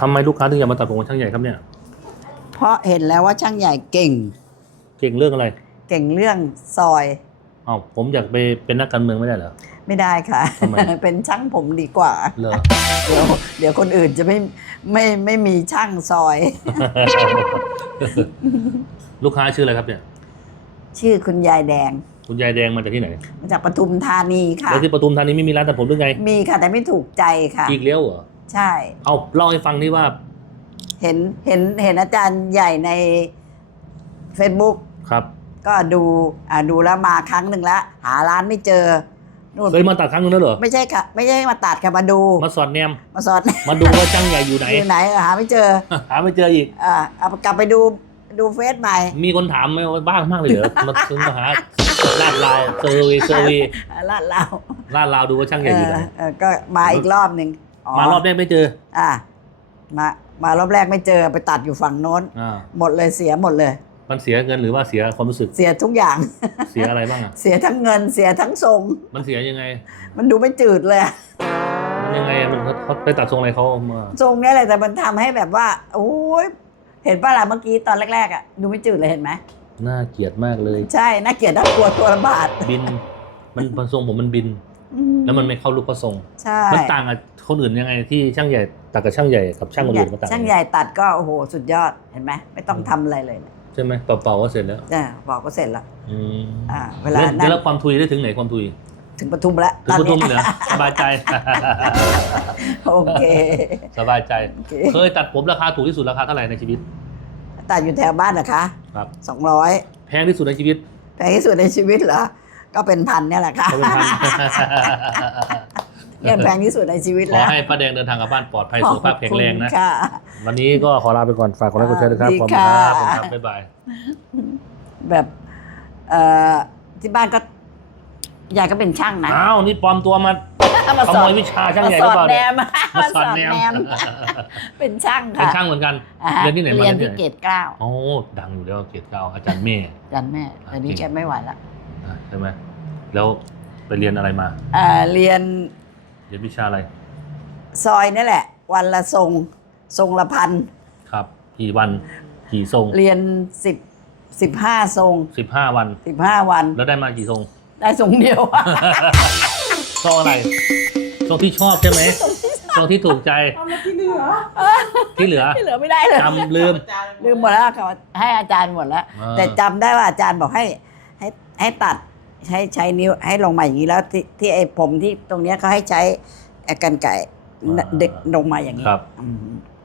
ทำไมลูกค้าถึงอยากมาตัดผมกับช่างใหญ่ครับเนี่ย เพราะเห็นแล้วว่าช่างใหญ่เก่ง เก่งเรื่องอะไรเก่งเรื่องซอยอ้าวผมอยากไปเป็นนักการเมืองไม่ได้เหรอ ไม่ได้ค่ะ ทำไม เป็นช่างผมดีกว่า เหรอ เดี๋ยวเดี๋ยวคนอื่นจะไม่ไม่ไม่มีช่างซอย ลูกค้าชื่ออะไรครับเนี่ย ชื่อคุณยายแดงคุณยายแดงมาจากที่ไหน มาจากปทุมธานีค่ะ แล้วที่ปทุมธานีไม่มีร้านตัดผมหรือไง มีค่ะแต่ไม่ถูกใจค่ะ อีกแล้วเหรอ ใช่ เอาเล่าให้ฟังนี่ว่า เห็นเห็นเห็นอาจารย์ใหญ่ใน Facebook ครับก็ดูอ่าดูแล้วมาครั้งหนึ่งแล้วหาร้านไม่เจอนู่นเคยมาตัดครั้งนึงแล้วเหรอไม่ใช่ค่ะ ไม่ใช่มาตัดค่ะมาดูมาสอดแนมมาสอนมาดูว่าช่างใหญ่อยู่ไหนอยู่ไหนหาไม่เจอ หาไม่เจออีกอ่าเอากลับไปดูดูเฟซใหม่ มีคนถามไหมว่าบ้างมากเลยเหรอมาถึงมาหาลาดลาวเซอร์วีเซอร์วีอ่าลาดเราลาดลาวดูว่าช่างใหญ่อยู่ไหนเออก็มาอีกรอบหนึ่ง มารอบแรกไม่เจออ่ามามารอบแรกไม่เจอไปตัดอยู่ฝั่งโน้น อ่าหมดเลยเสียหมดเลย มันเสียเงินหรือว่าเสียความรู้สึกเสียทุกอย่าง เสียอะไรบ้างอะ เสียทั้งเงินเสียทั้งทรง มันเสียยังไง มันดูไม่จืดเลยมันยังไงอะมันเขาเขาไปตัดทรงอะไรเขาเอามาทรงเนี้ยแหละแต่มันทำให้แบบว่าโอ้ยเห็นป่ะล่ะเมื่อกี้ตอนแรกๆอะดูไม่จืดเลยเห็นไหมน่าเกลียดมากเลย ใช่น่าเกลียดน่ากลัวตัวละบาทบินมันมันทรงผมมันบินอื แล้วมันไม่เข้ารูปพระทรง ใช่มันต่างกับคนอื่นยังไงที่ช่างใหญ่ตัดกับช่างใหญ่กับช่างคนอื่นมันต่างช่างใหญ่ตัดก็โอ้โหสุดยอดเห็นไหมไม่ต้องทำอะไรเลยนะใช่ไหมเป่าๆก็เสร็จแล้วจ้ะบอกก็เสร็จแล้วอืมอ่าเวลาแล้วนั่นแล้วความทุยได้ถึงไหนความทุยถึงปทุมแล้วถึงปทุมตอนเหรนี้อสบายใจ โอเค สบายใจโอเคเคยตัดผมราคาถูกที่สุดราคาเท่าไหร่ในชีวิต ตัดอยู่แถวบ้านนะคะ ครับสองร้อยแพงที่สุดในชีวิต แพงที่สุดในชีวิตเหรอ ก็เป็นพันเนี่ยแหละค่ะเขาเป็นพันเนี่ยแพงที่สุดในชีวิตขอแล้วให้ป้าแดงเดินทางกลับบ้านปลอดภัยสุขภาพแข็งแรงนะ ขอบคุณค่ะ วันนี้ก็ขอลาไปก่อนฝากกดไลค์กดแชร์ด้วยครับดีขอบคุณครับค่ะขอบคุณครับบ๊ายบาย แบบเอ่อที่บ้านก็ยายก็เป็นช่างนะ อ้าว นี่ปลอมตัวมามาขสโมอนยวิชาช่างมาใหญ่สหรืออนเปล่าแนเนี่ยมมาสอนแนมมเป็นช่างเป็นค่ะช่างเหมือนกัน อ่าเรียนที่ไหนมาเรียนเรียนที่ที่ไหน เกตเกล้าโอ้ดังอยู่แล้วเกียรติเก้าอาจารย์เม่จันแม่ตอนนี้แกไม่ไหวแล้ว อะใช่ไหมแล้วไปเรียนอะไรมาเอ่อเรียนเรียนวิชาอะไรซอยนี่แหละ วันละทรงทรงละพันครับ กี่วันกี่ทรงเรียนสิบสิบห้าทรงสิบห้าวัน สิบห้าวัน แล้วได้มากี่ทรง ได้ทรงเดียว ทรงอะไรทรงที่ชอบใช่ไหมทรงที่ถูกใจเอามาที่เหลือที่เหลือที่เหลือไม่ได้เลยจำลืม ลืมหมดแล้วเขาให้อาจารย์หมดแล้ว อ่า แต่จำได้ว่าอาจารย์บอกให้ ให้ให้ตัดใช้ใช้นิ้วให้ลงมาอย่างนี้แล้วที่ที่ไอ้ผมที่ตรงเนี้ยเขาให้ใช้ไอ้กันไก่ดึงลงมาอย่างนี้ครับ อืม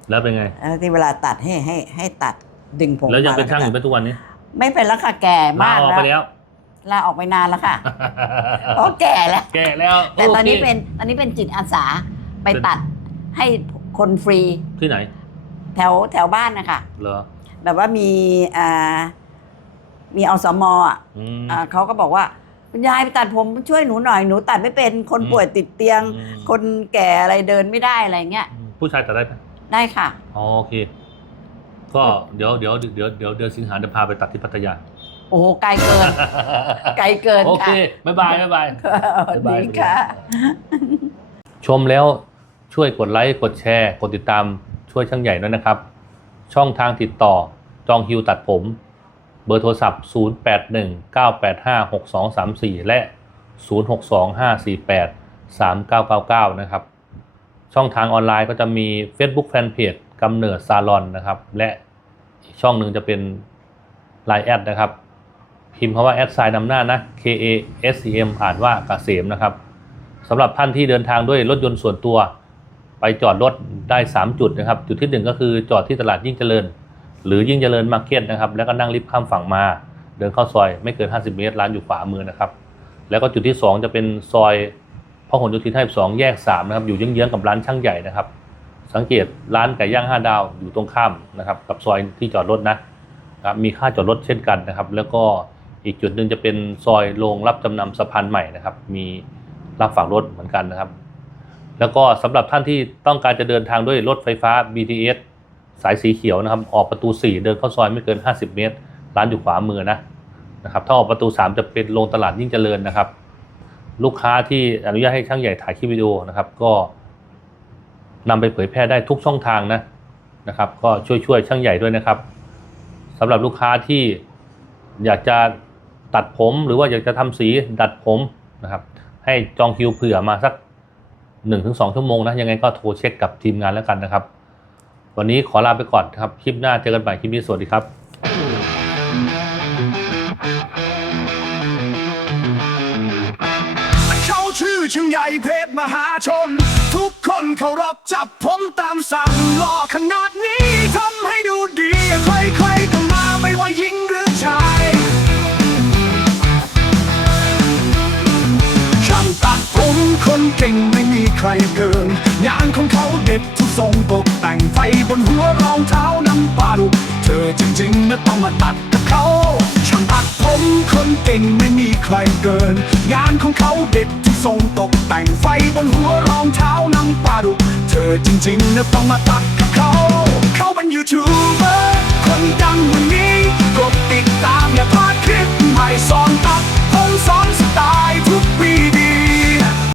แล้วเป็นไง แล้วที่เวลาตัดให้ให้ให้ตัดดึงผมแล้วยังมาเป็นช่างอยู่ก็ไหมทุกวันนี้ไม่เป็นแล้วค่ะแก่ลามากออกไปแล้ว ลาออกไปนานแล้วค่ะเพราะแก่แล้ว แก่แล้วแต่ตอนนี้โคเป็นตอนนี้เป็นจิตอาสาไปเป็นตัดให้คนฟรีที่ไหน แถวแถวบ้านนะคะเหรอ แบบว่ามีอ่า มีอสมอะอืม อ่าเขาก็บอกว่าคุณยายไปตัดผมช่วยหนูหน่อยหนูตัดไม่เป็นคนอืมป่วยติดเตียง อืม คนแก่อะไรเดินไม่ได้อะไรเงี้ยผู้ชายตัดได้ไหมได้ค่ะ อ๋อโอเค ก็เดี๋ยวเดี๋ยวเดี๋ยวเดี๋ยวเดือนสิงหาจะพาไปตัดที่พัทยา โอ้โหไกลเกิน ไกลเกินโอเคค่ะบ๊ายบายบ๊ายบาย สวัสดีค่ะ ชมแล้วช่วยกดไลค์ กดแชร์ กดติดตามช่วยช่างใหญ่ด้วยนะครับ ช่องทางติดต่อจองคิวตัดผมเบอร์โทรศัพท์ 0819856234 และ 0625483999 นะครับ ช่องทางออนไลน์ก็จะมี Facebook Fanpage กำเนิดซาลอนนะครับ และอีกช่องหนึ่งจะเป็น Line แอดนะครับ พิมพ์คำว่าแอดไซน์นำหน้านะ K A S E M อ่านว่าเกษมนะครับสำหรับท่านที่เดินทางด้วยรถยนต์ส่วนตัว ไปจอดรถได้ 3 จุดนะครับ จุดทีหนึ่1 ก็คือจอดที่ตลาดยิ่งเจริญ หรือยิ่งเจริญมาร์เก็ตนะครับ แล้วก็นั่งลิฟต์ข้ามฝั่งมา เดินเข้าซอยไม่เกิน 50 เมตรร้านอยู่ขวามือนะครับ แล้วก็จุดที่ 2 จะเป็นซอยพหลโยธิน52แยก3นะครับ อยู่เยื้องๆกับร้านช่างใหญ่นะครับ สังเกตร้านไก่ย่าง 5 ดาวอยู่ตรงข้ามนะครับ กับซอยที่จอดรถนะครับ มีค่าจอดรถเช่นกันนะครับ แล้วก็อีกจุดหนึ่งจะเป็นซอยโรงรับจำนำสะพานใหม่นะครับ มีรับฝากรถเหมือนกันนะครับ แล้วก็สำหรับท่านที่ต้องการจะเดินทางด้วยรถไฟฟ้า BTS สายสีเขียวนะครับ ออกประตู 4 เดินเข้าซอยไม่เกิน 50 เมตร ร้านอยู่ขวามือนะนะครับถ้าออกประตู 3 จะเป็นโรงตลาดยิ่งเจริญนะครับ ลูกค้าที่อนุญาตให้ช่างใหญ่ถ่ายคลิปวิดีโอนะครับ ก็นำไปเผยแพร่ได้ทุกช่องทางนะนะครับ ก็ช่วยช่วยช่างใหญ่ด้วยนะครับสำหรับลูกค้าที่อยากจะตัดผมหรือว่าอยากจะทำสีดัดผมนะครับ ให้จองคิวเผื่อมาสัก1นถึงสชั่วโมงนะยังไงก็โทรเช็คกับทีมงานแล้วกันนะครับ วันนี้ขอลาไปก่อนครับ คลิปหน้าเจอกันใหม่คลิปนี้สวัสดีครับเขาชื่อชิงใหญ่เพชรมหาชน ทุกคนเคารพจับผมตามสั่งหล่อขนาดนี้ทำให้ดูดีใครๆก็มาไม่ว่าหญิงหรือชายช่างตัดผมคนเก่งไม่มีใครเกินางของเขาเด็ดทุกทรงตกแต่งไฟบนหัวรองเท้าน้ำปลาดุเธอจริงๆนะต้องมาตัดกับเขาช่างตัดผมคนเก่งไม่มีใครเกิน งานของเขาเด็ดทุกทรงตกแต่งไฟบนหัวรองเท้าน้ำปลาดุเธอจริงๆนะต้องมาตัดกับเขา เขาเป็นยูทูบเบอร์คนดังวันนี้กดติดตามอย่าพลาดคลิปใหม่สอนตัดผมสอนสไตล์ทุกวีดี